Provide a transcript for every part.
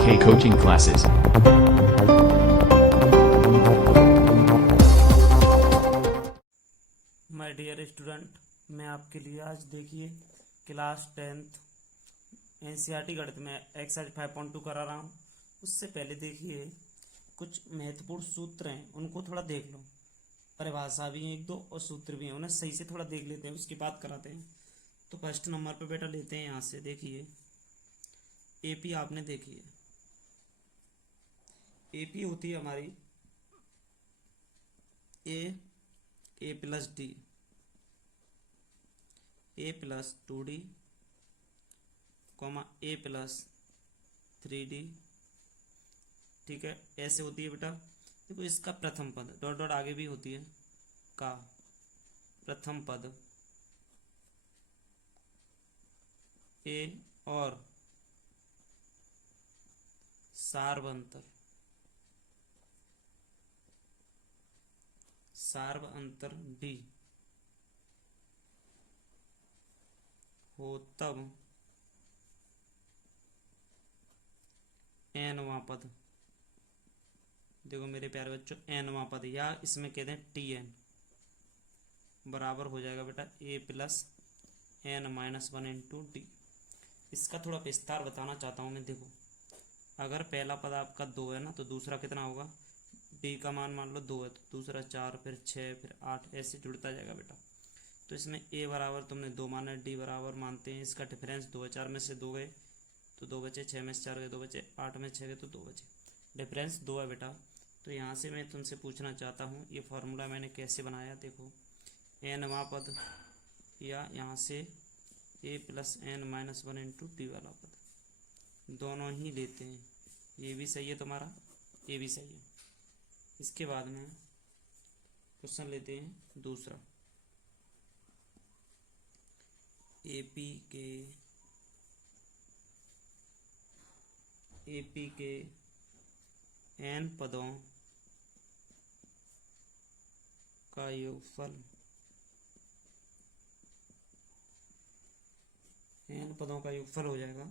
K coaching classes. My dear student, मैं आपके लिए आज देखिए क्लास 10th एनसीईआरटी गणित में एक्सरसाइज 5.2 करा रहा हूँ। उससे पहले देखिए कुछ महत्वपूर्ण सूत्र हैं, उनको थोड़ा देख लो। परिभाषा भी हैं एक दो और सूत्र भी हैं, उन्हें सही से थोड़ा देख लेते हैं, उसकी बात कराते हैं। तो फर्स्ट नंबर पे बेटा लेते हैं यहाँ से, देखिए एपी आपने देखिए, एपी होती है हमारी ए प्लस डी, ए प्लस 2D, कॉमा ए प्लस 3D। ठीक है, ऐसे होती है बेटा। देखो इसका प्रथम पद डॉट डॉट आगे भी होती है, का प्रथम पद ए और सार्वंतर डी हो तब एनवां पद। देखो मेरे प्यारे बच्चों, एनवां पद या इसमें कहते हैं TN बराबर हो जाएगा बेटा A plus n-1 into D. इसका थोड़ा विस्तार बताना चाहता हूँ मैं। देखो अगर पहला पद आपका 2 है ना, तो दूसरा कितना होगा, डी का मान लो 2 है तो दूसरा 4, फिर 6, फिर 8, ऐसे जुड़ता जाएगा बेटा। तो इसमें ए बराबर तुमने 2 माना, डी बराबर मानते हैं, इसका डिफरेंस 2 है। 4 में से 2 गए तो 2 बचे, 6 में से 4 गए 2 बचे, 8 में 6 गए तो 2 बचे, डिफरेंस 2 है बेटा। तो यहाँ से मैं तुमसे पूछना चाहता हूँ, ये फार्मूला मैंने कैसे बनाया। देखो एनवां पद या यहाँ से ए प्लस n-1 इंटू डी वाला पद, दोनों ही लेते हैं। ये भी सही है तुम्हारा, ये भी सही है। इसके बाद में क्वेश्चन लेते हैं दूसरा, एपी के n पदों का योगफल, n पदों का योगफल हो जाएगा।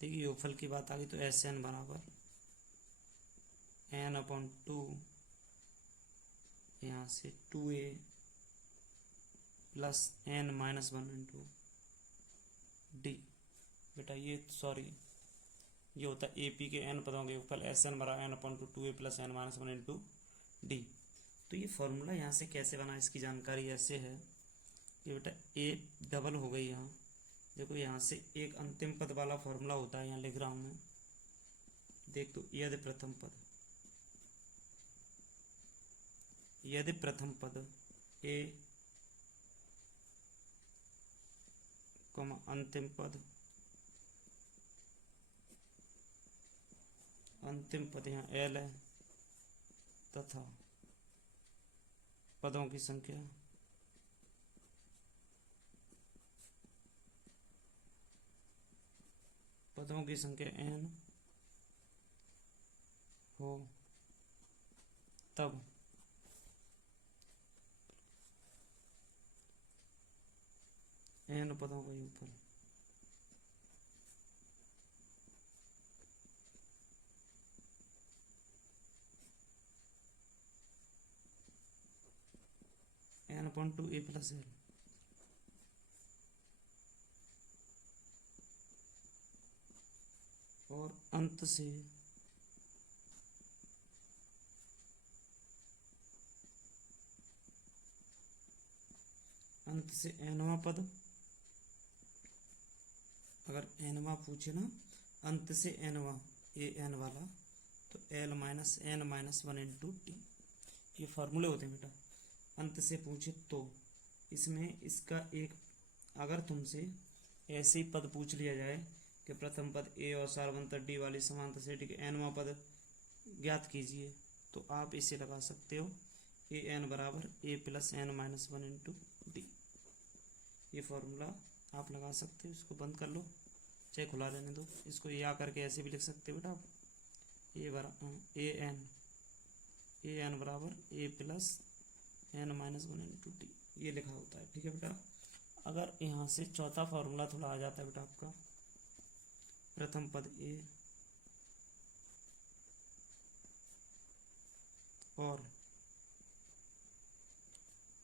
देखिए योगफल की बात आ गई तो SN बराबर n/2 यहाँ से 2a plus n-1 into D. बेटा ये सॉरी, ये होता है एपी के n पदों के योगफल SN बराबर n/2 2a plus n-1 into D. तो ये फॉर्मूला यहाँ से कैसे बना, इसकी जानकारी ऐसे है कि बेटा ए डबल हो गई यहाँ। देखो यहाँ से एक अंतिम पद वाला फॉर्मूला होता है, यहाँ लिख रहा हूँ मैं। देख तो यदि प्रथम पद ए अंतिम पद यहाँ L है तथा पदों की संख्या n हो, तब n पदों का योगफल n/2 a प्लस l। और अंत से nवां पद, अगर nवां पूछे ना, अंत से nवां an वाला, तो L-n-1 इंटू टी। ये फार्मूले होते हैं बेटा। अंत से पूछे तो इसमें इसका एक, अगर तुमसे ऐसे ही पद पूछ लिया जाए कि प्रथम पद ए और सार्वंतर डी वाली समांतर श्रेणी के nवां पद ज्ञात कीजिए, तो आप इसे लगा सकते हो an बराबर A plus n-1 into D. ये फॉर्मूला आप लगा सकते हो। इसको बंद कर लो, चाहे खुला रहने दो। इसको या करके ऐसे भी लिख सकते हो बेटा आप, an बराबर A plus n-1 into D, ये लिखा होता है। ठीक है बेटा। अगर यहाँ से चौथा फॉर्मूला थोड़ा आ जाता है बेटा आपका, प्रथम पद ए और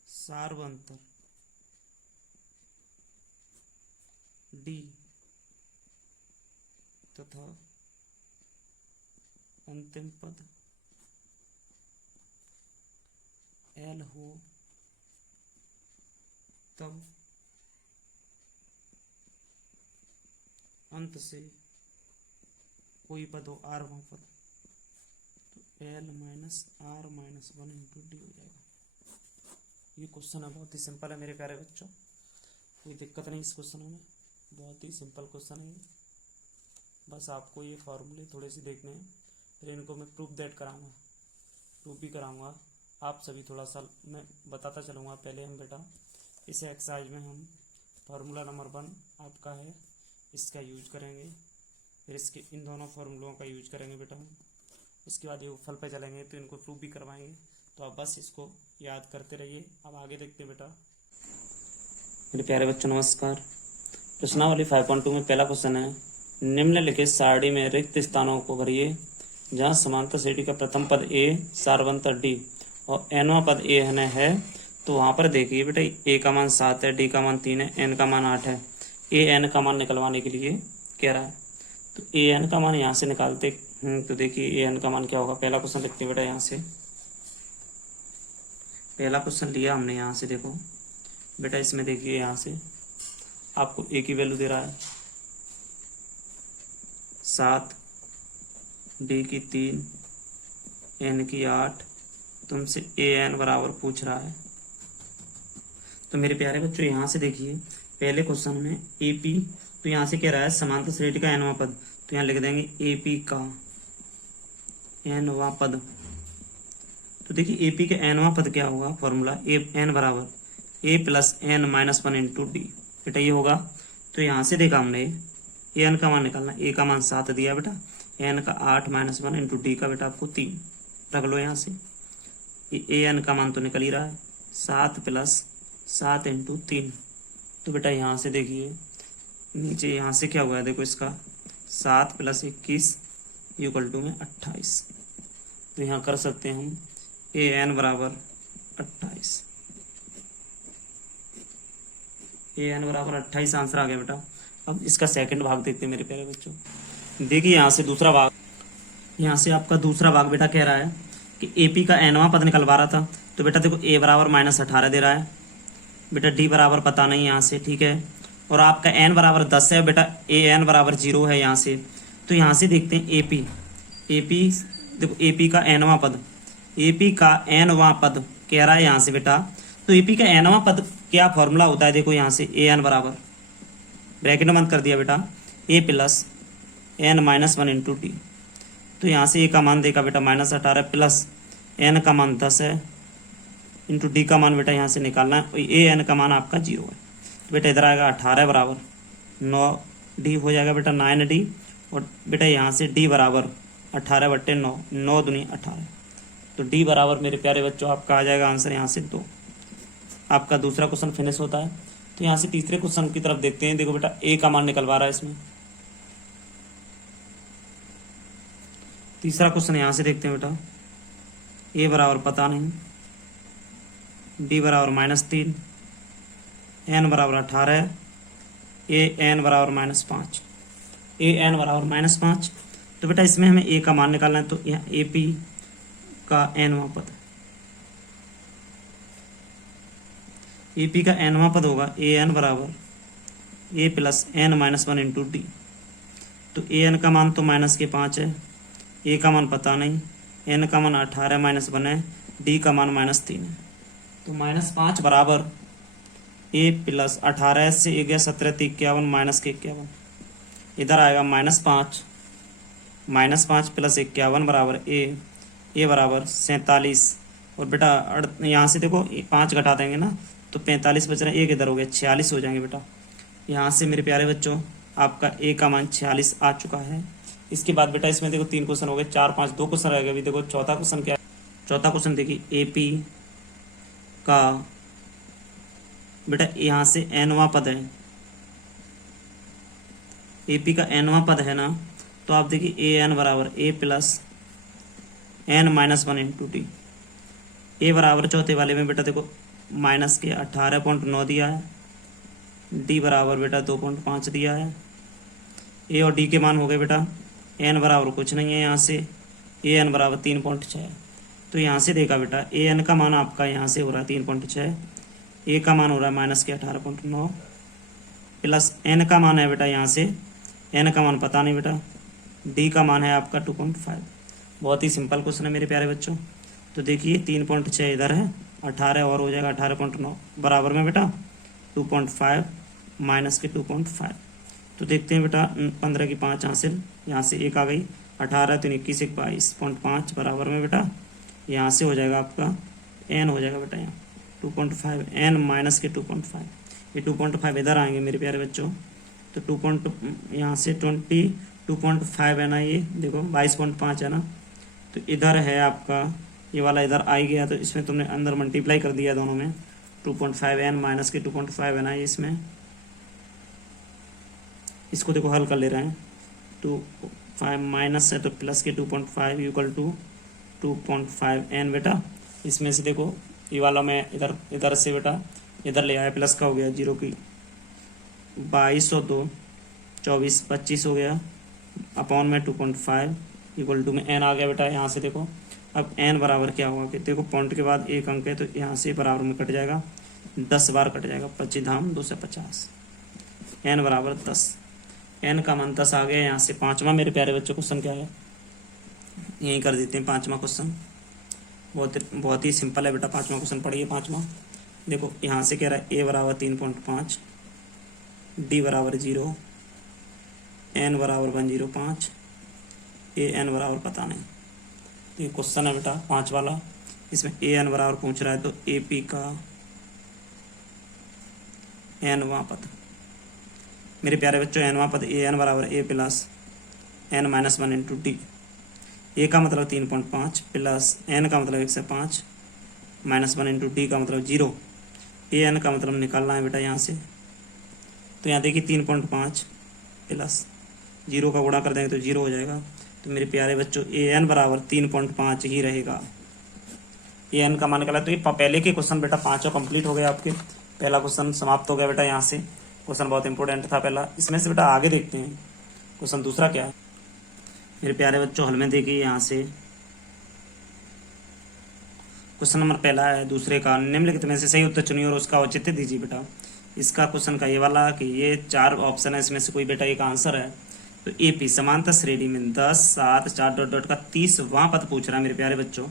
सार्वंतर डी तथा अंतिम पद एल हो तब अंत से कोई पद हो आरवां पद, तो L minus R minus 1 into D हो जाएगा। ये क्वेश्चन है, बहुत ही सिंपल है मेरे प्यारे बच्चों, कोई दिक्कत नहीं इस क्वेश्चन में, बहुत ही सिंपल क्वेश्चन है। बस आपको ये फॉर्मूले थोड़े से देखने हैं, फिर इनको मैं प्रूफ भी कराऊंगा। आप सभी थोड़ा सा मैं बताता चलूँगा। पहले हम बेटा इस एक्सरसाइज में हम फार्मूला नंबर 1 आपका है, इसका यूज करेंगे, फिर इसके इन दोनों फार्मूलों का यूज करेंगे बेटा हम। इसके बाद ये फल पे चलेंगे तो इनको प्रूफ भी करवाएंगे, तो आप बस इसको याद करते रहिए। अब आगे देखते हैं बेटा। मेरे प्यारे बच्चों नमस्कार। प्रश्नावली 5.2 में पहला क्वेश्चन है, निम्नलिखित सारणी में रिक्त स्थानों को भरिए जहाँ समांतर श्रेणी का प्रथम पद ए सार्वंतर डी और एनवां पद ए है। तो वहाँ पर देखिए बेटा ए का मान 7 है, डी का मान 3 है, एन का मान 8 है। ए एन का मान निकलवाने के लिए कह रहा है, तो ए एन का मान यहाँ से निकालते। तो देखिए ए एन का मान क्या होगा। पहला क्वेश्चन लिखते हैं बेटा, यहाँ से पहला क्वेश्चन लिया हमने। यहाँ से देखो बेटा, इसमें देखिए यहाँ से आपको ए की वैल्यू दे रहा है 7, डी की 3, एन की 8, तुमसे ए एन बराबर पूछ रहा है। तो मेरे प्यारे बच्चों यहाँ से देखिए पहले क्वेश्चन में ए पी, तो यहाँ से कह रहा है समांतर श्रेणी का एनवां पद, तो यहाँ लिख देंगे ए पी का एनवां पद। तो देखिए ए पी का एनवां पद क्या होगा, फॉर्मूला ए एन बराबर A plus N minus 1 into D, बेटा ये होगा। तो यहाँ से देखा हमने ए एन का मान निकालना, ए का मान 7 दिया बेटा, एन का 8 माइनस 1 इंटू डी का बेटा आपको 3 रख लो। यहाँ से ए एन का मान तो निकल ही रहा है 7 प्लस 7 इंटू 3। तो बेटा यहाँ से देखिए नीचे यहाँ से क्या हुआ है, देखो इसका 7 प्लस 21 इक्वल टू में 28। तो यहाँ कर सकते हैं हम ए एन बराबर 28, ए एन बराबर 28 आंसर आ गया बेटा। अब इसका सेकंड भाग देखते हैं मेरे प्यारे बच्चों। देखिए यहाँ से दूसरा भाग, यहाँ से आपका दूसरा भाग बेटा कह रहा है कि ए पी का एनवां पद निकलवा रहा था। तो बेटा देखो ए बराबर -18 दे रहा है बेटा, डी बराबर पता नहीं यहाँ से, ठीक है। और आपका एन बराबर 10 है बेटा, ए एन बराबर 0 है यहाँ से। तो यहाँ से देखते हैं ए पी देखो ए पी का एनवां पद, ए पी का एनवां पद कह रहा है यहाँ से बेटा। तो ए पी का एनवां पद क्या फॉर्मूला होता है, देखो यहाँ से ए एन बराबर ब्रैकेट में बंद कर दिया बेटा A plus N minus 1 into D. तो यहाँ से ए का मान देखा बेटा -18 प्लस एन का मान 10 है इंटू डी का मान बेटा यहाँ से निकालना है। ए एन का मान आपका 0 है, तो बेटा इधर आएगा 18 बराबर 9 डी हो जाएगा बेटा 9 डी। और बेटा यहाँ से डी बराबर 18/9, 9 दूनी 18। तो डी बराबर मेरे प्यारे बच्चों आपका आ जाएगा आंसर यहाँ से 2। आपका दूसरा क्वेश्चन फिनिश होता है। तो यहाँ से तीसरे क्वेश्चन की तरफ देखते हैं। देखो बेटा ए का मान निकलवा रहा है इसमें। तीसरा क्वेश्चन यहाँ से देखते हैं बेटा, ए बराबर पता नहीं, डी बराबर -3, एन बराबर 18, ए एन बराबर -5, ए एन बराबर -5। तो बेटा इसमें हमें ए का मान निकालना है। तो यहाँ ए पी का एनवां पद, ए पी का एनवां पद होगा ए एन बराबर A plus N minus 1 into D. तो ए एन का मान तो -5 है, ए का मान पता नहीं, एन का मान 18 माइनस 1 है, डी का मान -3 है। तो -5 बराबर ए प्लस 18 से 1 गया 17 × 51 -51, इधर आएगा -5 प्लस 51 बराबर ए बराबर 47। और बेटा यहाँ से देखो 5 घटा देंगे ना तो 45 बच रहा है, 1 इधर हो गया 46 हो जाएंगे बेटा। यहाँ से मेरे प्यारे बच्चों आपका ए का मान 46 आ चुका है। इसके बाद बेटा इसमें देखो 3 क्वेश्चन हो गए, 4 5 2 क्वेश्चन रह गए। अभी देखो चौथा क्वेश्चन क्या है। चौथा क्वेश्चन देखिए ए पी का बेटा यहाँ से एनवां पद है, ए पी का एनवां पद है ना। तो आप देखिए ए एन बराबर A plus N minus 1 into D. A बराबर चौथे वाले में बेटा देखो माइनस के 18.9 दिया है, डी बराबर बेटा 2.5 दिया है। ए और डी के मान हो गए बेटा, एन बराबर कुछ नहीं है यहाँ से, ए एन बराबर 3.6। तो यहाँ से देखा बेटा ए एन का मान आपका यहाँ से हो रहा है 3.6, ए का मान हो रहा है माइनस के 18.9 प्लस एन का मान है बेटा यहाँ से, एन का मान पता नहीं बेटा, डी का मान है आपका 2.5। बहुत ही सिंपल क्वेश्चन है मेरे प्यारे बच्चों। तो देखिए 3.6 इधर है, 18 और हो जाएगा 18.9 बराबर में बेटा 2.5 माइनस के 2.5। तो देखते हैं बेटा 15 की 5 हासिल, यहाँ से एक आ गई, 18 3 21 1 22.5 बराबर में बेटा यहाँ से हो जाएगा आपका एन हो जाएगा बेटा यहाँ 2.5 एन माइनस के 2.5। ये 2.5 इधर आएंगे मेरे प्यारे बच्चों। तो यहाँ से 22.5 है ना, ये देखो 22.5 है ना, तो इधर है आपका ये वाला इधर आ ही गया, तो इसमें तुमने अंदर मल्टीप्लाई कर दिया दोनों में, 2.5 एन माइनस के 2.5 है ना ये इसमें, इसको देखो हल कर ले रहे हैं, 2.5 माइनस है तो प्लस के 2.5 इक्वल टू 2.5 एन बेटा। इसमें से देखो ये वाला मैं इधर से बेटा इधर ले आया, प्लस का हो गया 0 की 22 और 2 24 25 हो गया, अपॉन में 2.5 इक्वल टू में एन आ गया बेटा। यहाँ से देखो अब एन बराबर क्या होगा कि देखो पॉइंट के बाद एक अंक है तो यहाँ से बराबर में कट जाएगा, 10 बार कट जाएगा, 25 धाम 2 से 50, एन बराबर 10, एन का मान 10 आ गया। यहाँ से पाँचवा मेरे प्यारे बच्चों क्वेश्चन क्या है, यही कर देते हैं पाँचवा क्वेश्चन, बहुत ही सिंपल है बेटा। पाँचवा क्वेश्चन पढ़िए। पाँचवा देखो यहाँ से कह रहा है ए बराबर 3.5, डी बराबर 0, एन बराबर 105, ए एन बराबर पता नहीं। ये क्वेश्चन है बेटा 5 वाला, इसमें ए एन बराबर पूछ रहा है, तो ए पी का एनवां पद मेरे प्यारे बच्चों, एनवां पद ए एन बराबर A plus N minus 1 into D. A का मतलब 3.5 प्लस एन का मतलब 1 से 5 माइनस 1 इंटू डी का मतलब 0। ए एन का मतलब निकालना है बेटा यहाँ से, तो यहाँ देखिए 3.5 प्लस 0 का गुणा कर देंगे तो 0 हो जाएगा। तो मेरे प्यारे बच्चों ए एन बराबर 3.5 ही रहेगा, ए एन का मान निकाला। तो ये पहले के क्वेश्चन बेटा 5 कंप्लीट हो गए आपके, पहला क्वेश्चन समाप्त हो गया बेटा। यहाँ से क्वेश्चन बहुत इंपॉर्टेंट था पहला। इसमें से बेटा आगे देखते हैं क्वेश्चन दूसरा क्या है मेरे प्यारे बच्चों। हल में देखिए यहाँ से क्वेश्चन नंबर पहला है दूसरे का, निम्नलिखित में से सही उत्तर चुनिए और उसका औचित्य दीजिए बेटा। इसका क्वेश्चन का ये वाला कि ये 4 ऑप्शन है, इसमें से कोई बेटा एक आंसर है। तो ए पी समांतर श्रेणी में 10 7 4 डॉट डॉट का 30वां पद पूछ रहा है मेरे प्यारे बच्चों।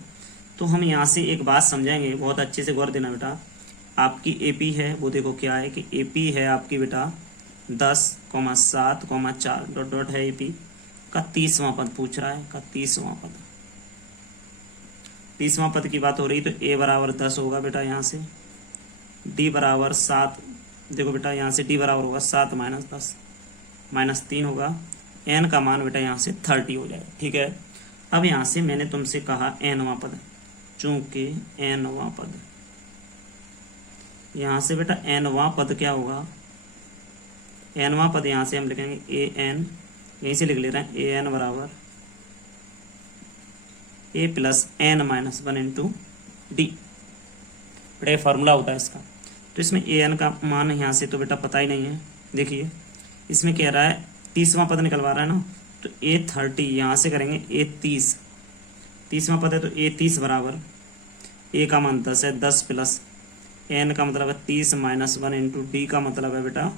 तो हम यहाँ से एक बात समझेंगे, बहुत अच्छे से गौर देना बेटा। आपकी ए पी है वो देखो क्या है कि ए पी है आपकी बेटा 10, 7, 4 डॉट डॉट है ए पी का 30वां पद पूछ रहा है, का 30वां पद। 30वां पद की बात हो रही, तो ए बराबर 10 होगा बेटा यहाँ से, डी बराबर 7, देखो बेटा यहाँ से डी बराबर होगा 7 माइनस 10 माइनस 3 होगा, एन का मान बेटा यहाँ से 30 हो जाएगा। ठीक है, अब यहाँ से मैंने तुमसे कहा एनवां पद, चूंकि एनवां पद, यहाँ से बेटा एनवां पद क्या होगा, एनवां पद यहाँ से हम लिखेंगे ए एन, यहीं से लिख ले रहे हैं ए एन बराबर A plus N minus 1 into D, बेटा फार्मूला होता है इसका। तो इसमें ए एन का मान यहाँ से तो बेटा पता ही नहीं है। देखिए इसमें कह रहा है 30वां पद निकलवा रहा है ना, तो ए 30 यहाँ से करेंगे ए 30वां पद है, तो ए 30 बराबर ए का मान 10 है, 10 प्लस एन का मतलब है 30 माइनस 1 इंटू डी का मतलब है बेटा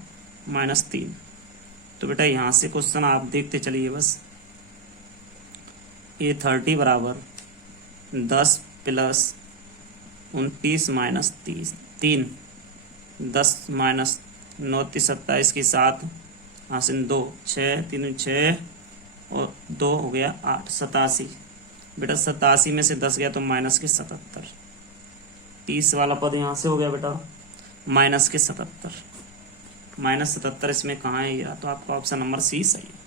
-3। तो बेटा यहाँ से क्वेश्चन आप देखते चलिए बस, ए 30 बराबर 10 प्लस 29 माइनस 3, 10 माइनस 9 27 की 7 हासिल 2 6 3 6 और 2 हो गया 8 87। बेटा 87 में से 10 गया तो माइनस के 77, 30 वाला पद यहाँ से हो गया बेटा माइनस के 77, माइनस 77 इसमें कहाँ है यार, तो आपका ऑप्शन नंबर सी सही है।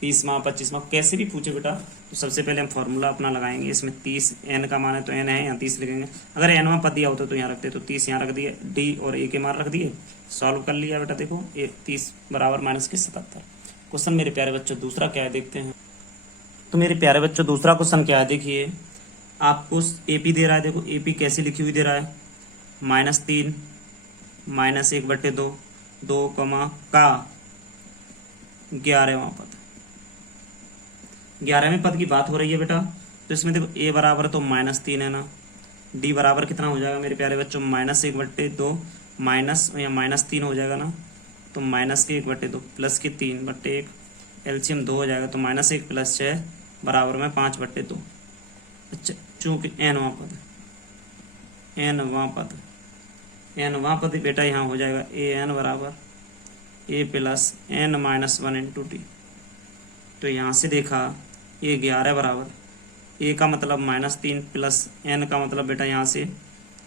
30वां 25वां कैसे भी पूछे बेटा, तो सबसे पहले हम फॉर्मूला अपना लगाएंगे। इसमें 30 एन का मान है तो एन है, यहाँ 30 लिखेंगे। अगर एनवां पद दिया होता तो यहाँ रखते, तो 30 यहाँ रख दिए, डी और ए के मान रख दिए, सॉल्व कर लिया बेटा। देखो ये 30 बराबर माइनस के 77। क्वेश्चन मेरे प्यारे बच्चों दूसरा क्या है देखते हैं। तो मेरे प्यारे बच्चों दूसरा क्वेश्चन क्या है देखिए, आपको ए पी दे रहा है, देखो ए पी कैसे लिखी हुई दे रहा है, -3 -1/2 2 का 11वां पद, 11वें पद की बात हो रही है बेटा। तो इसमें देखो ए बराबर तो -3 है ना, डी बराबर कितना हो जाएगा मेरे प्यारे बच्चों, -1/2 माइनस या -3 हो जाएगा ना, तो -1/2 प्लस की 3/1, एलसीएम 2 हो जाएगा, तो -1 + 6 बराबर में 5/2। अच्छा, चूंकि एनवां पद बेटा यहाँ हो जाएगा ए एन बराबर ए प्लस n - 1 × टी। तो यहाँ से देखा ये 11 बराबर ए का मतलब -3 प्लस n का मतलब बेटा यहाँ से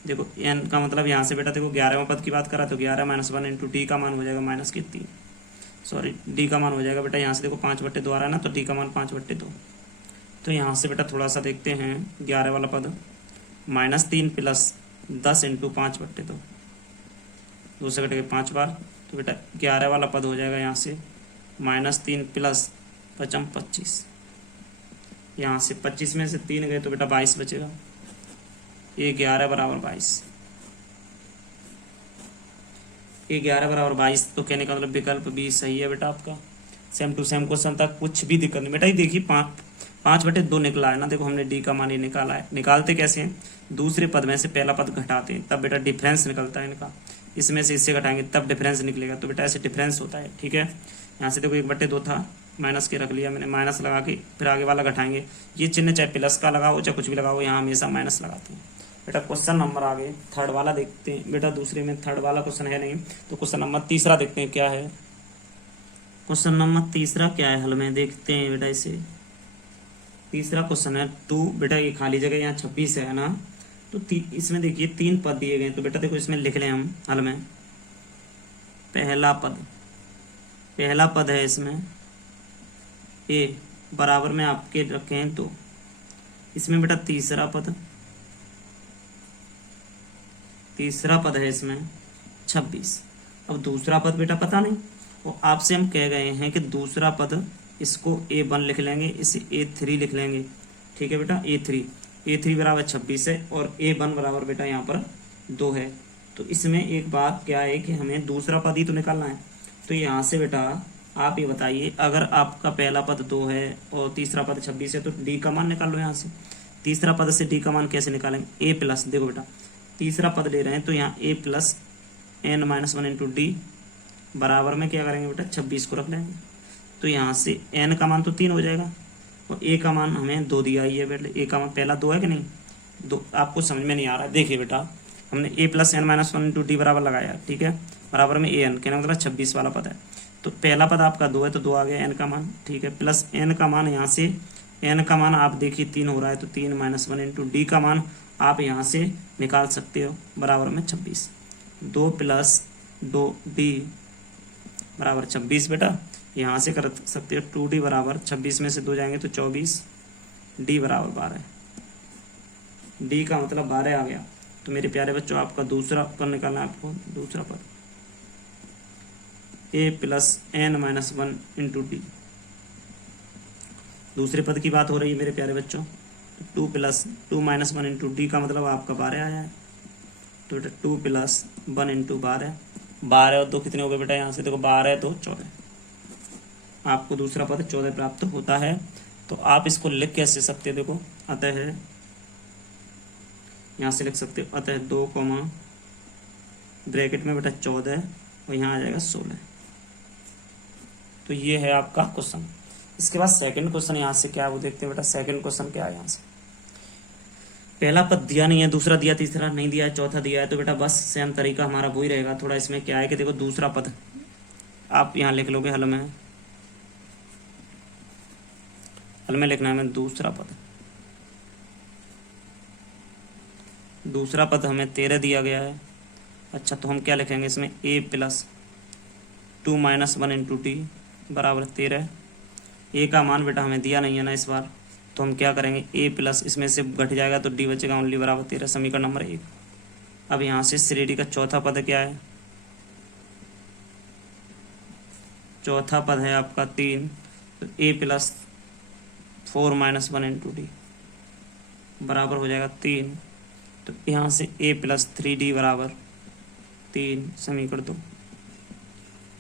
देखो n का मतलब यहाँ से बेटा देखो 11वां पद की बात करा तो 11 - 1 × डी का मान हो जाएगा -3, सॉरी डी का मान हो जाएगा बेटा यहाँ से देखो 5/2 आ रहा है ना, तो डी का मान 5/2। तो यहाँ से बेटा थोड़ा सा देखते हैं 11 वाला पद, -3 प्लस 10 × 5/2, 2 से कटेगा 5 बार, तो बेटा 11 वाला पद हो जाएगा यहाँ से -3 प्लस 25, यहाँ से 25 में से 3 गए तो बेटा 22 बचेगा, ये 11 बराबर 22, ये 11 बराबर 22। तो कहने का मतलब विकल्प बी सही है बेटा आपका। सेम टू सेम क्वेश्चन तक कुछ भी दिक्कत नहीं बेटा। ये देखिए 5/2 निकला है ना, देखो हमने डी का मान ही निकाला है। निकालते कैसे हैं, दूसरे पद में से पहला पद घटाते हैं तब बेटा डिफरेंस निकलता है इनका, इसमें से इससे घटाएंगे तब डिफरेंस निकलेगा, तो बेटा ऐसे डिफरेंस होता है। ठीक है, यहाँ से देखो 1/2 था, माइनस के रख लिया मैंने, माइनस लगा के फिर आगे वाला घटाएंगे। ये चिन्ह चाहे प्लस का लगाओ चाहे कुछ भी लगाओ, यहाँ हमेशा माइनस लगाते हैं बेटा। क्वेश्चन नंबर आगे थर्ड वाला देखते हैं बेटा, दूसरे में थर्ड वाला क्वेश्चन है नहीं, तो क्वेश्चन नंबर तीसरा देखते हैं क्या है। क्वेश्चन नंबर तीसरा क्या है हल में, देखते हैं बेटा इसे। तीसरा क्वेश्चन है 2 बेटा, ये खाली जगह यहाँ 26 है ना, तो इसमें देखिए 3 पद दिए गए, तो बेटा देखो इसमें लिख लें हम हल में। पहला पद है इसमें ए बराबर में आपके रखे हैं, तो इसमें बेटा तीसरा पद है इसमें 26। अब दूसरा पद बेटा पता नहीं, और आपसे हम कह गए हैं कि दूसरा पद इसको A1 लिख लेंगे, इसे A3 लिख लेंगे। ठीक है बेटा, A3 बराबर 26 है और A1 बराबर बेटा यहाँ पर 2 है। तो इसमें एक बात क्या है कि हमें दूसरा पद ही तो निकालना है। तो यहाँ से बेटा आप ये बताइए, अगर आपका पहला पद 2 है और तीसरा पद 26 है, तो डी का मान निकाल लो यहाँ से। तीसरा पद से डी का मान कैसे निकालेंगे, ए प्लस, देखो बेटा तीसरा पद ले रहे हैं तो यहाँ a प्लस n - 1 × डी बराबर में क्या करेंगे बेटा 26 को रख लेंगे। तो यहाँ से n का मान तो 3 हो जाएगा और a का मान हमें 2 दिया ही है बेटा। a का मान पहला 2 है कि नहीं, 2 आपको समझ में नहीं आ रहा है। देखिए बेटा हमने a प्लस n - 1 × डी बराबर लगाया, ठीक है, बराबर में an, कहना मतलब 26 वाला पद है। तो पहला पद आपका 2 है तो 2 आ गया n का मान, ठीक है, प्लस n का मान, यहाँ से n का मान आप देखिए 3 हो रहा है, तो 3 - 1 × डी का मान आप यहाँ से निकाल सकते हो बराबर में 26। 2 + 2d बराबर 26 बेटा, यहाँ से कर सकते हो 2d बराबर 26 में से 2 जाएंगे तो 24, d बराबर 12, d का मतलब 12 आ गया। तो मेरे प्यारे बच्चों आपका दूसरा पद निकालना है, आपको दूसरा पद a प्लस n - 1 × डी। दूसरे पद की बात हो रही है मेरे प्यारे बच्चों। 2 + 2 - 1 × डी का मतलब आपका 12 आया है, तो बेटा 2 + 1 × 12, 12 और 2 कितने हो गए बेटा, यहाँ से देखो 12 है तो 14, आपको दूसरा पद 14 प्राप्त होता है। तो आप इसको लिख कैसे सकते हो, देखो अतः यहाँ से लिख सकते हो अतः 2 ब्रैकेट में बेटा 14 और यहाँ आ जाएगा 16। तो ये है आपका क्वेश्चन। इसके बाद सेकंड क्वेश्चन यहाँ से क्या है वो देखते हैं बेटा। सेकंड क्वेश्चन क्या है, यहाँ से पहला पद दिया नहीं है, दूसरा दिया, तीसरा नहीं दिया है, चौथा दिया है, तो बेटा बस सेम तरीका हमारा वही रहेगा। थोड़ा इसमें क्या है कि देखो दूसरा पद आप यहाँ लिख लोगे, हल में लिखना है हमें दूसरा पद हमें 13 दिया गया है। अच्छा, तो हम क्या लिखेंगे इसमें, a + 2 - 1 × डी बराबर 13। a का मान बेटा हमें दिया नहीं है ना इस बार, तो हम क्या करेंगे, a प्लस इसमें से घट जाएगा तो d बचेगा ओनली बराबर 13, समीकरण नंबर 1। अब यहाँ से श्रेणी का चौथा पद क्या है, चौथा पद है आपका 3, तो a + 4 - 1 × डी बराबर हो जाएगा 3। तो यहाँ से a प्लस 3d बराबर 3 समीकरण 2।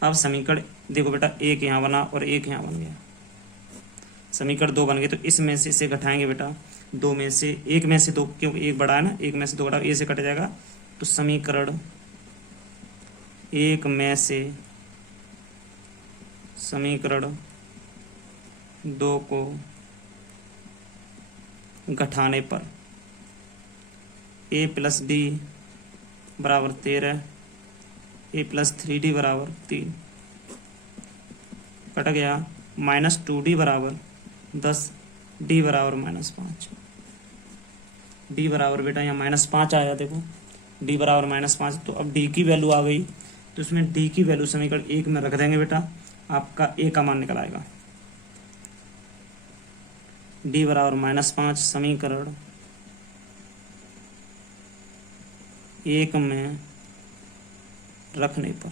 अब समीकरण देखो बेटा, एक यहाँ बना और एक यहाँ बन गया, समीकरण 2 बन गए। तो इसमें से इसे घटाएंगे बेटा, दो में से एक में से दो, क्योंकि एक बड़ा है ना, एक में से दो घटाओ, ए से कट जाएगा। तो समीकरण एक में से समीकरण 2 को घटाने पर a प्लस डी बराबर 13, a प्लस 3d बराबर 3 कट गया, -2d बराबर 10, d बराबर -5। d बराबर बेटा यहाँ -5 आया, देखो d बराबर -5। तो अब d की वैल्यू आ गई, तो इसमें d की वैल्यू समीकरण 1 में रख देंगे बेटा, आपका a का मान निकल आएगा। d बराबर -5 समीकरण 1 में रखने पर,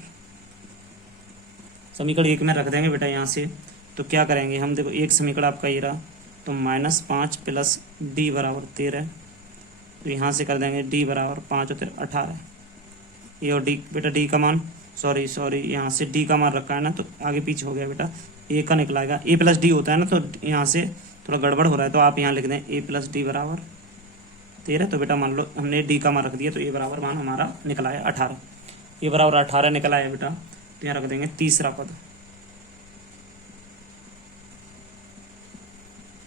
समीकरण 1 में रख देंगे बेटा यहाँ से। तो क्या करेंगे हम, देखो एक समीकरण आपका ये रहा, तो -5 प्लस d बराबर 13। तो यहाँ से कर देंगे d बराबर 5 और 13 18। ये और d बेटा, d का मान सॉरी यहाँ से d का मान रखा है ना, तो आगे पीछे हो गया बेटा, a का निकलाएगा, a प्लस डी होता है ना, तो यहाँ से थोड़ा गड़बड़ हो रहा है, तो आप यहाँ लिख दें a प्लस डी बराबर 13। तो बेटा मान लो हमने d का मान रख दिया, तो a बराबर मान हमारा निकला है 18, a बराबर 18 निकला है बेटा। तो यहाँ रख देंगे तीसरा पद,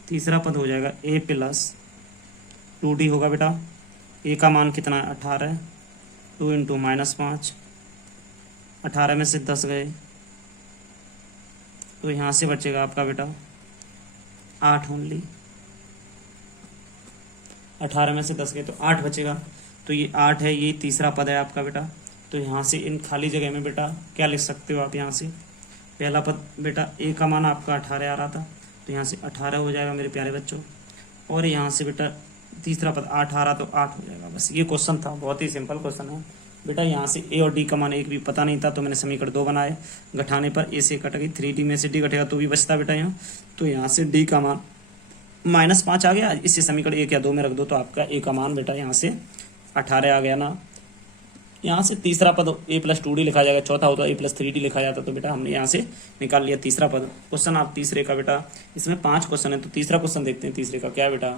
तीसरा पद हो जाएगा a प्लस 2d होगा बेटा, a का मान कितना है 18, 2 इंटू -5, 18 में से 10 गए, तो यहाँ से बचेगा आपका बेटा 8 ओनली, 18 में से 10 गए तो 8 बचेगा। तो ये 8 है, ये तीसरा पद है आपका बेटा। तो यहाँ से इन खाली जगह में बेटा क्या लिख सकते हो आप, यहाँ से पहला पद बेटा a का मान आपका 18 आ रहा था, तो यहाँ से 18 हो जाएगा मेरे प्यारे बच्चों। और यहाँ से बेटा तीसरा पद 8 आ रहा, तो 8 हो जाएगा। बस ये क्वेश्चन था, बहुत ही सिंपल क्वेश्चन है बेटा। यहाँ से a और d का मान एक भी पता नहीं था, तो मैंने समीकरण 2 बनाए, घटाने पर a से कट गई, 3d में से d घटेगा तो भी बचता बेटा यहाँ। तो यहाँ से d का मान -5 आ गया, इसे समीकरण 1 या 2 में रख दो, तो आपका a का मान बेटा यहाँ से 18 आ गया ना। यहाँ से तीसरा पद a प्लस 2d लिखा जाएगा, चौथा होता a प्लस 3d लिखा जाता, तो बेटा हमने यहाँ से निकाल लिया तीसरा पद। क्वेश्चन आप तीसरे का बेटा, इसमें 5 क्वेश्चन है, तो तीसरा क्वेश्चन देखते हैं तीसरे का क्या है बेटा।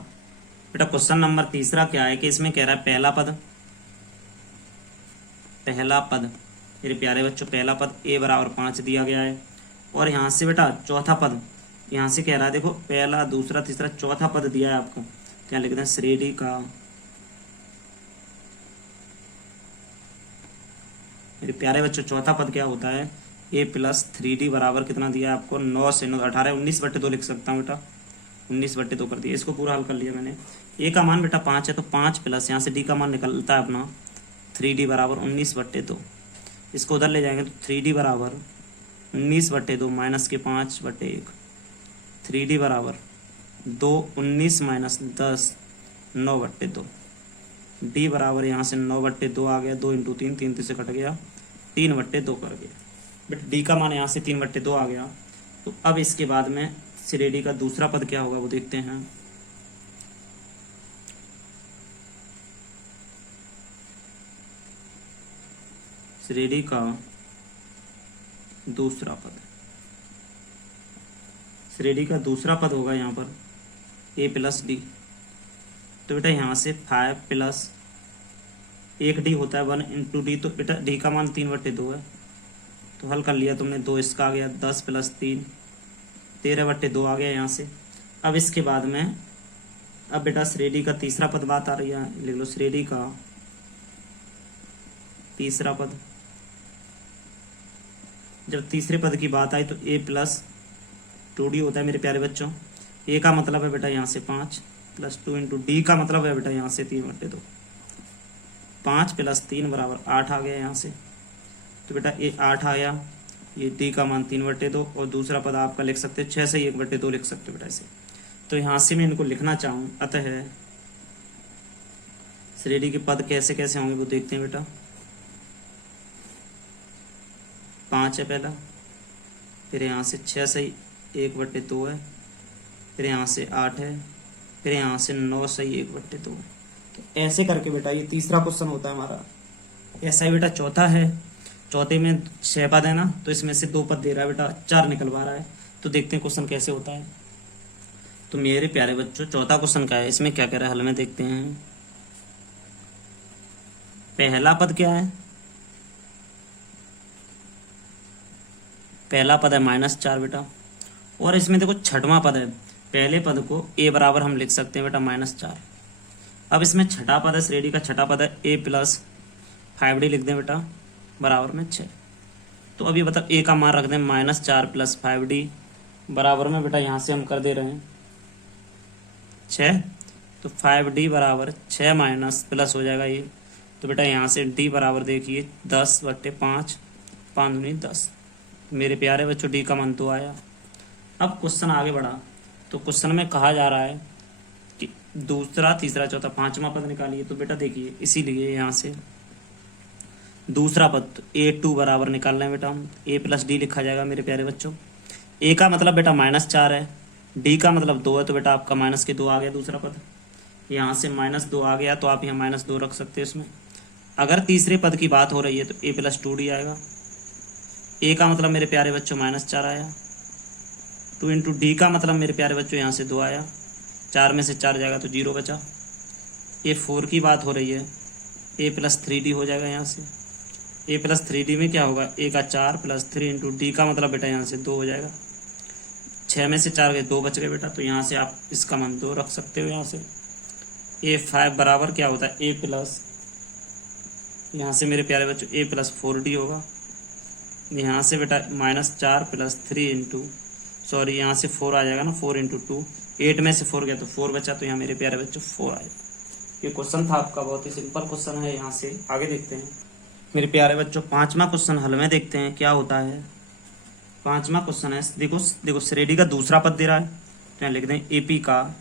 बेटा क्वेश्चन नंबर तीसरा क्या है कि इसमें कह रहा है पहला पद मेरे प्यारे बच्चों, पहला पद a बराबर 5 दिया गया है। और यहाँ से बेटा चौथा पद, यहाँ से कह रहा है देखो पहला दूसरा तीसरा चौथा पद दिया है आपको, क्या लिखते हैं श्रेणी का, मेरे प्यारे बच्चों चौथा पद क्या होता है, a प्लस 3d बराबर कितना दिया है आपको, 9 से 9 18, 19/2 लिख सकता हूँ बेटा, 19/2 कर दिया। इसको पूरा हल कर लिया मैंने। a का मान बेटा 5 है, तो 5 प्लस यहाँ से d का मान निकलता है अपना 3d बराबर 19/2। इसको उधर ले जाएंगे तो 3d बराबर 19/2 माइनस के 5/1, 3d बराबर 2, 19 माइनस 10 9/2, d बराबर यहाँ से 9/2 आ गया, 2 इंटू 3, 3 से कट गया, 3/2 कर गया। बट d का मान यहाँ से 3/2 आ गया। तो अब इसके बाद में श्रेणी का दूसरा पद क्या होगा वो देखते हैं। श्रेणी का दूसरा पद, श्रेणी का दूसरा पद होगा यहाँ पर a प्लस डी। तो बेटा यहाँ से 5 प्लस 1d होता है 1 इंटू डी, तो बेटा d का मान 3/2 है, तो हल कर लिया तुमने, 2 इसका आ गया, 10 प्लस 3 13/2 आ गया यहाँ से। अब इसके बाद में अब बेटा श्रेणी का तीसरा पद बात आ रही है, लिख लो श्रेणी का तीसरा पद। जब तीसरे पद की बात आई तो a प्लस 2d होता है मेरे प्यारे बच्चों। a का मतलब है बेटा यहाँ से 5 प्लस 2 इंटू डी का मतलब है बेटा यहाँ से 3/2, 5 प्लस 3 बराबर 8 आ गया यहाँ से। तो बेटा ये 8 आया, ये d का मान 3/2, और दूसरा पद आपका लिख सकते हो 6 से 1/2 लिख सकते हो बेटा इसे। तो यहाँ से मैं इनको लिखना चाहूँ, अतः श्रेणी के पद कैसे कैसे होंगे वो देखते हैं बेटा। 5 है पहला, फिर यहाँ से 6 से 1/2 है, फिर यहाँ से 8 है, फिर यहाँ से 9 सही 1/2। तो ऐसे करके बेटा ये तीसरा क्वेश्चन होता है हमारा। ऐसा ही बेटा चौथा है। चौथे में 6 पद है ना, तो इसमें से 2 पद दे रहा है बेटा, 4 निकलवा रहा है। तो देखते हैं क्वेश्चन कैसे होता है। तो मेरे प्यारे बच्चों चौथा क्वेश्चन क्या है, इसमें क्या कह रहा है हल में देखते हैं। पहला पद क्या है, पहला पद है -4 बेटा, और इसमें देखो छठवां पद है। पहले पद को a बराबर हम लिख सकते हैं बेटा -4। अब इसमें छठा पद है, श्रेणी का छठा पद है a प्लस 5d लिख दें बेटा बराबर में 6। तो अब ये बता a का मान रख दें -4 प्लस 5d बराबर में बेटा यहाँ से हम कर दे रहे हैं 6। तो 5d बराबर 6 माइनस प्लस हो जाएगा ये। तो बेटा यहाँ से d बराबर देखिए 10/5, 5 दूनी 10। मेरे प्यारे बच्चों डी का मान तो आया। अब क्वेश्चन आगे बढ़ा। तो क्वेश्चन में कहा जा रहा है कि दूसरा, तीसरा, चौथा, पांचवा पद निकालिए। तो बेटा देखिए इसीलिए यहाँ से दूसरा पद a2 बराबर निकाल रहे हैं बेटा हम। a प्लस डी लिखा जाएगा मेरे प्यारे बच्चों। a का मतलब बेटा -4 है, d का मतलब 2 है, तो बेटा आपका -2 आ गया दूसरा पद। यहाँ से -2 आ गया, तो आप यहाँ -2 रख सकते हैं इसमें। अगर तीसरे पद की बात हो रही है तो a प्लस 2d आएगा। a का मतलब मेरे प्यारे बच्चों -4 आया, 2 इंटू डी का मतलब मेरे प्यारे बच्चों यहाँ से 2 आया, 4 में से 4 जाएगा तो 0 बचा। a4 की बात हो रही है, a प्लस 3d हो जाएगा यहाँ से। a प्लस 3d में क्या होगा, a का 4 प्लस 3 इंटू डी का मतलब बेटा यहाँ से 2 हो जाएगा। 6 में से 4 गए 2 बच गए बेटा, तो यहाँ से आप इसका मान 2 रख सकते हो। यहाँ से a5 बराबर क्या होता है, a प्लस, यहाँ से मेरे प्यारे बच्चों a प्लस 4d होगा। यहाँ से बेटा -4 प्लस 3 इंटू, सॉरी यहाँ से 4 आ जाएगा ना, 4 इंटू 2, 8 में से 4 गया तो 4 बचा, तो यहाँ मेरे प्यारे बच्चों 4 आएगा। ये क्वेश्चन था आपका, बहुत ही सिंपल क्वेश्चन है। यहाँ से आगे देखते हैं मेरे प्यारे बच्चों, पांचवा क्वेश्चन हल में देखते हैं क्या होता है। पांचवा क्वेश्चन है, देखो देखो श्रेणी का दूसरा पद दे रहा है, तो यहाँ लिख दें एपी का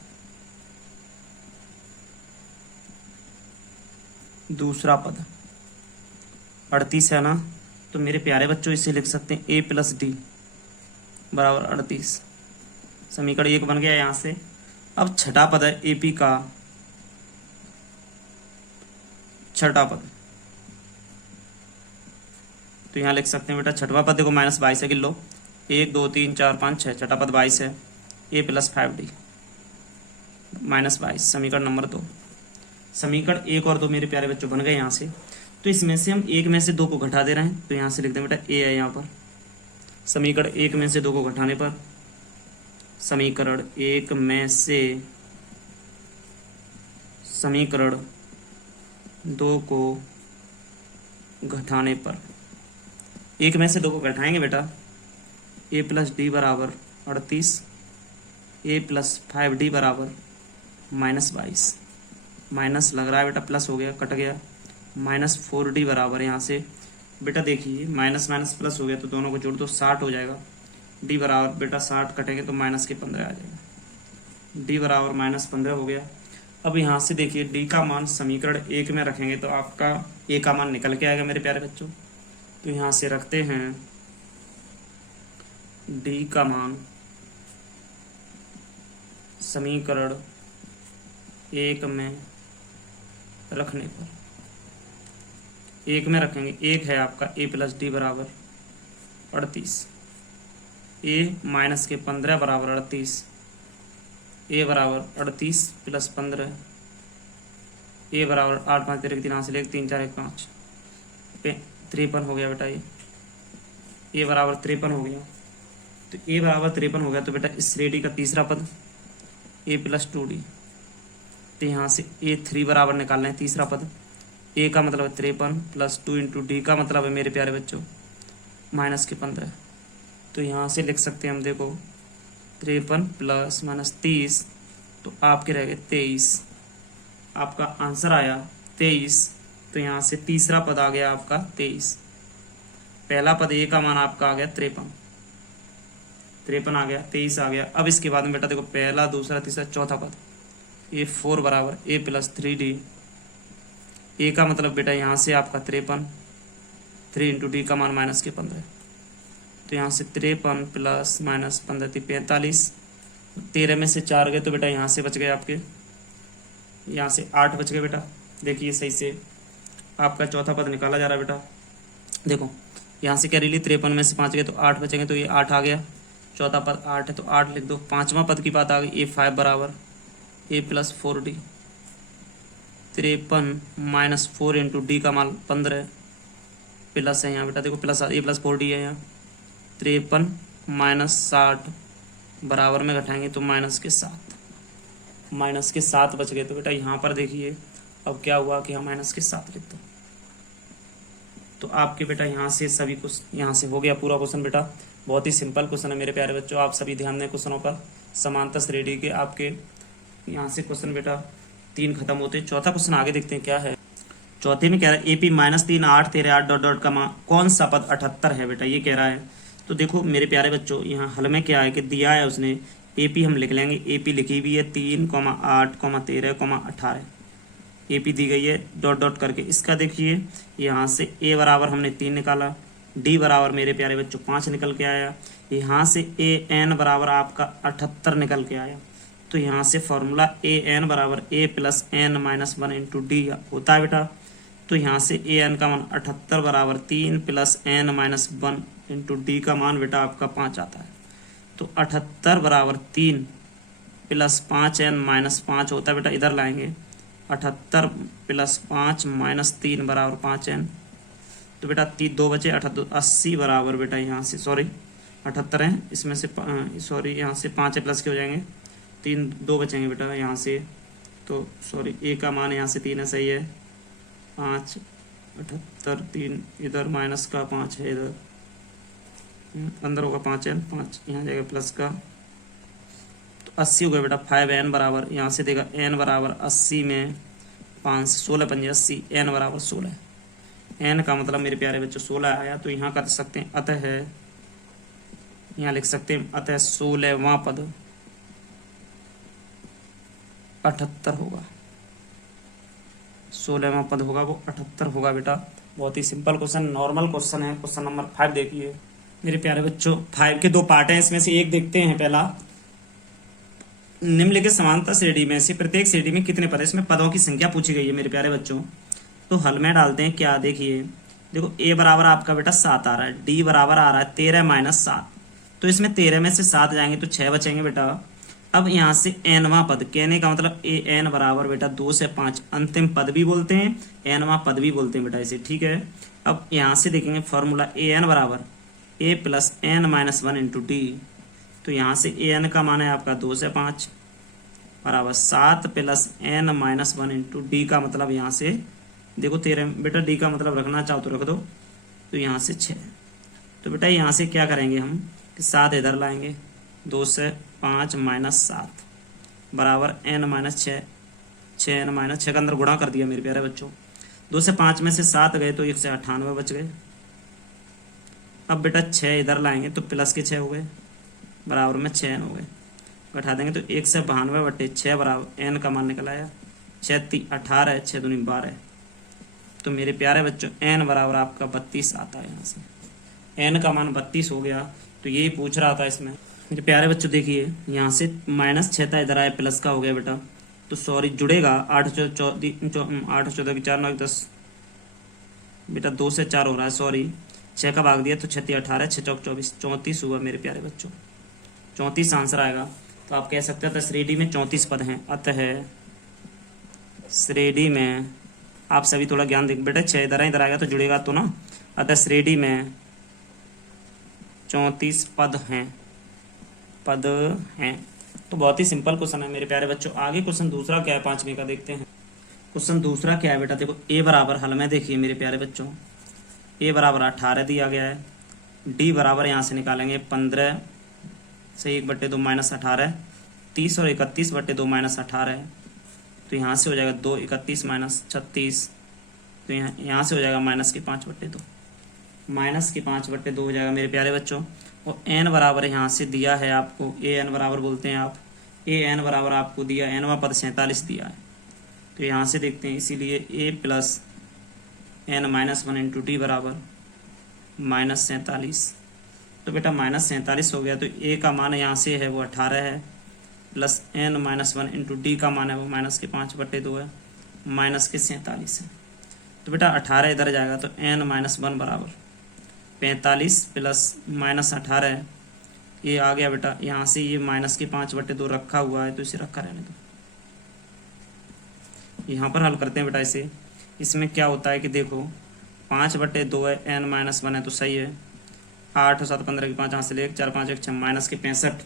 दूसरा पद 38 है ना। तो मेरे प्यारे बच्चों इसे लिख सकते हैं a प्लस डी बराबर 38। समीकरण 1 बन गया यहाँ से। अब छठा पद है एपी का छठा पद, तो यहाँ लिख सकते हैं बेटा छठवा पद देखो -22 है, गिन लो 1 2 3 4 5 6, छठा पद 22 है, a प्लस 5d -22 समीकरण नंबर 2। समीकरण 1 और 2 मेरे प्यारे बच्चों बन गए यहाँ से। तो इसमें से हम 1 में से 2 को घटा दे रहे हैं, तो यहाँ से लिख दें बेटा a है यहाँ पर। समीकरण 1 में से 2 को घटाने पर, समीकरण 1 में से समीकरण 2 को घटाने पर, 1 में से 2 को घटाएंगे बेटा, a प्लस डी बराबर 38, a प्लस 5d बराबर -22, माइनस लग रहा है बेटा प्लस हो गया, कट गया, -4d बराबर यहाँ से बेटा देखिए माइनस माइनस प्लस हो गया, तो दोनों को जोड़ दो 60 हो जाएगा। d बराबर बेटा 60 कटेंगे तो -15 आ जाएगा, d बराबर -15 हो गया। अब यहाँ से देखिए d का मान समीकरण 1 में रखेंगे तो आपका a का मान निकल के आएगा मेरे प्यारे बच्चों। तो यहाँ से रखते हैं d का मान समीकरण 1 में रखने पर, 1 में रखेंगे, 1 है आपका a प्लस डी बराबर 38, a माइनस के 15 बराबर 38, a बराबर 38 प्लस 15, a बराबर 8 5 3 3 से 1 3 4 1 5 53 हो गया बेटा। ये a बराबर 53 हो गया। तो a बराबर 53 हो गया, तो बेटा इस श्रेणी का तीसरा पद a प्लस 2d, तो यहाँ से a3 बराबर निकाल रहे हैं तीसरा पद। a का मतलब है 53 प्लस 2 इंटू डी का मतलब है मेरे प्यारे बच्चों -15। तो यहाँ से लिख सकते हैं हम, देखो 53 प्लस -30, तो आपके रह गए 23, आपका आंसर आया 23। तो यहाँ से तीसरा पद आ गया आपका 23। पहला पद a का मान आपका आ गया 53 आ गया, 23 आ गया। अब इसके बाद में बेटा देखो पहला दूसरा तीसरा चौथा पद a4 बराबर a प्लस 3d, a का मतलब बेटा यहाँ से आपका 53, 3 इंटू डी का मान -15, तो यहाँ से 53 प्लस -15 45, 13 में से 4 गए तो बेटा यहाँ से बच गए आपके, यहाँ से 8 बच गए बेटा। देखिए सही से आपका चौथा पद निकाला जा रहा है बेटा। देखो यहाँ से क्या ली 53 में से 5 गए तो 8 बचेंगे, तो ये 8 आ गया। चौथा पद 8 है तो 8 लिख दो। पाँचवा पद की बात आ गई, A5 बराबर A plus 4D। 53 minus 4 into D का मान 15 प्लस है यहाँ बेटा, देखो प्लस A प्लस 4D है यहाँ। 53 माइनस 60 बराबर में घटाएंगे तो माइनस के 7 बच गए। तो बेटा यहाँ पर देखिए अब क्या हुआ कि हम माइनस के 7 लिख दो। तो आपके बेटा यहाँ से सभी कुछ यहाँ से हो गया पूरा क्वेश्चन बेटा। बहुत ही सिंपल क्वेश्चन है मेरे प्यारे बच्चों, आप सभी ध्यान दें क्वेश्चनों पर। समांतर श्रेणी के आपके यहाँ से क्वेश्चन बेटा 3 खत्म होते हैं। चौथा क्वेश्चन आगे देखते हैं क्या है। चौथे में कह रहा है AP माइनस 3 8 13 8 डॉट डॉट का मान कौन सा पद 78 है बेटा, ये कह रहा है। तो देखो मेरे प्यारे बच्चों यहाँ हल में क्या है कि दिया है उसने AP हम लिख लेंगे, AP लिखी हुई है 3, 8, 13, 18 AP दी गई है डॉट डॉट करके। इसका देखिए यहाँ से A बराबर हमने 3 निकाला, D बराबर मेरे प्यारे बच्चों 5 निकल के आया, यहाँ से AN बराबर आपका 78 निकल के आया। तो यहाँ से फॉर्मूला AN बराबर A plus N minus 1 into D होता है बेटा। तो यहाँ से AN का मान 78 बराबर 3 plus N minus 1 into D का मान बेटा आपका 5 आता है। तो 78 बराबर 3 प्लस 5N माइनस 5 होता है बेटा, इधर लाएंगे 78 प्लस 5 माइनस 3 बराबर 5N। तो बेटा 2 बचे 80 बराबर बेटा यहाँ से 78 है, इसमें से यहाँ से 5 प्लस के हो जाएंगे 2 बचेंगे बेटा यहाँ से। तो A का मान यहाँ से 3 है, सही है 5 78 3 इधर माइनस का 5 है, इधर अंदर होगा 5N 5 यहाँ जाएगा प्लस का। तो 80 हो गया बेटा। 5N बराबर यहाँ से देगा N बराबर 80 में 5 16 पंजे 80, N बराबर 16। N का मतलब मेरे प्यारे बच्चों 16 आया। तो यहाँ कर सकते हैं अतः है, यहाँ लिख सकते हैं अतः 16वां पद 78 होगा। 16वां पद होगा वो 78 होगा बेटा। बहुत ही सिंपल क्वेश्चन, नॉर्मल क्वेश्चन है। क्वेश्चन नंबर 5 देखिए मेरे प्यारे बच्चों। 5 के 2 पार्ट हैं, इसमें से एक देखते हैं। पहला, निम्नलिखित समांतर श्रेणी में से प्रत्येक श्रेणी में कितने पद है, इसमें पदों की संख्या पूछी गई है मेरे प्यारे बच्चों। तो हल में डालते हैं क्या, देखिए देखो A बराबर आपका बेटा 7 आ रहा है, D बराबर आ रहा है 13 माइनस 7। तो इसमें 13 में से 7 जाएंगे तो 6 बचेंगे बेटा। अब यहाँ से Nवां पद, कहने का मतलब AN बराबर बेटा 2 से 5 अंतिम पद भी बोलते हैं, Nवां पद भी बोलते हैं बेटा इसे, ठीक है। अब यहाँ से देखेंगे फॉर्मूला AN बराबर A plus N minus 1 into D. तो यहाँ से AN का मान है आपका 2 से 5 बराबर 7 plus N minus 1 into D का मतलब यहाँ से देखो 13 बेटा, डी का मतलब रखना चाहो तो रख दो। तो यहाँ से 6। तो बेटा यहाँ से क्या करेंगे हम कि 7 इधर लाएंगे, 2 से 5 माइनस 7 बराबर N माइनस 6, 6N माइनस 6 का अंदर गुणा कर दिया मेरे प्यारे बच्चों। 2 से 5 में से 7 गए तो 1 से 98 बच गए। अब बेटा 6 इधर लाएंगे तो प्लस के 6 हो गए बराबर में 6N हो गए, बैठा देंगे तो 1 से 92 बटे 6 बराबर N का मान निकल आया 6 3 18, 6 दूनी 12। तो मेरे प्यारे बच्चों N बराबर आपका 32 आता है। यहाँ से N का मान 32 हो गया। तो यही पूछ रहा था इसमें मेरे प्यारे बच्चों। देखिए यहाँ से माइनस 6 था, इधर आया प्लस का हो गया बेटा। तो सॉरी जुड़ेगा 8 14 की 4 9 10 बेटा 2 से 4 हो रहा है, सॉरी 6 का भाग दिया तो 6 18 6 चौक 24 34 हुआ मेरे प्यारे बच्चों, 34 आंसर आएगा। तो आप कह सकते हैं श्रेणी में 34 पद हैं। अतः श्रेणी में आप सभी थोड़ा ज्ञान देख बेटा, 6 इधर आएगा तो जुड़ेगा तो ना। अतः श्रेणी में 34 पद हैं। तो बहुत ही सिंपल क्वेश्चन है मेरे प्यारे बच्चों। आगे क्वेश्चन दूसरा क्या है 5वें का देखते हैं। क्वेश्चन दूसरा क्या है बेटा, देखो A बराबर हल में देखिए मेरे प्यारे बच्चों, A बराबर 18 दिया गया है, D बराबर यहाँ से निकालेंगे 15 से 1/2 माइनस 18, 30 और 31 बटे 2 माइनस 18। तो यहाँ से हो जाएगा 2 31 माइनस 36। तो यहाँ से हो जाएगा माइनस के 5/2, माइनस के 5/2 हो जाएगा मेरे प्यारे बच्चों। और N बराबर यहाँ से दिया है आपको, AN बराबर बोलते हैं आप, AN बराबर आपको दिया Nवां पद 47 दिया है। तो यहाँ से देखते हैं, इसीलिए A plus N minus 1 into D बराबर माइनस 47। तो बेटा माइनस 47 हो गया। तो A का मान यहाँ से है वो 18 है, plus n minus 1 into D का मान है वो -5/2 है, -47 है। तो बेटा 18 इधर जाएगा तो n माइनस 1 बराबर 45 प्लस -18 है, ये आ गया बेटा यहाँ से, ये -5/2 रखा हुआ है तो इसे रखा रहने दो। यहाँ पर हल करते हैं बेटा इसे। इसमें क्या होता है कि देखो 5/2 है, n माइनस 1 है तो सही है। 8 और 7 15 की 5 यहाँ से ले 4 5 1 6 -65,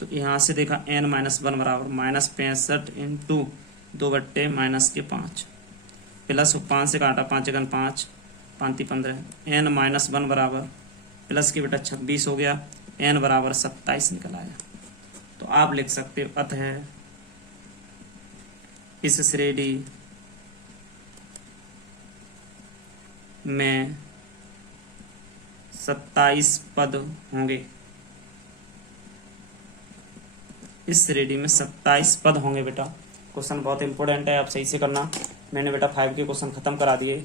तो यहाँ से देखा n माइनस 1 बराबर -65 इंटू 2/-5 प्लस 5 से काटा 5 × 5 5 15, n माइनस 1 बराबर प्लस के बेटा 26 हो गया, n बराबर 27 निकल आया। तो आप लिख सकते हो अतः इस श्रेणी में 27 पद होंगे। इस श्रेणी में 27 पद होंगे बेटा। क्वेश्चन बहुत इंपॉर्टेंट है, आप सही से करना। मैंने बेटा 5 के क्वेश्चन खत्म करा दिए।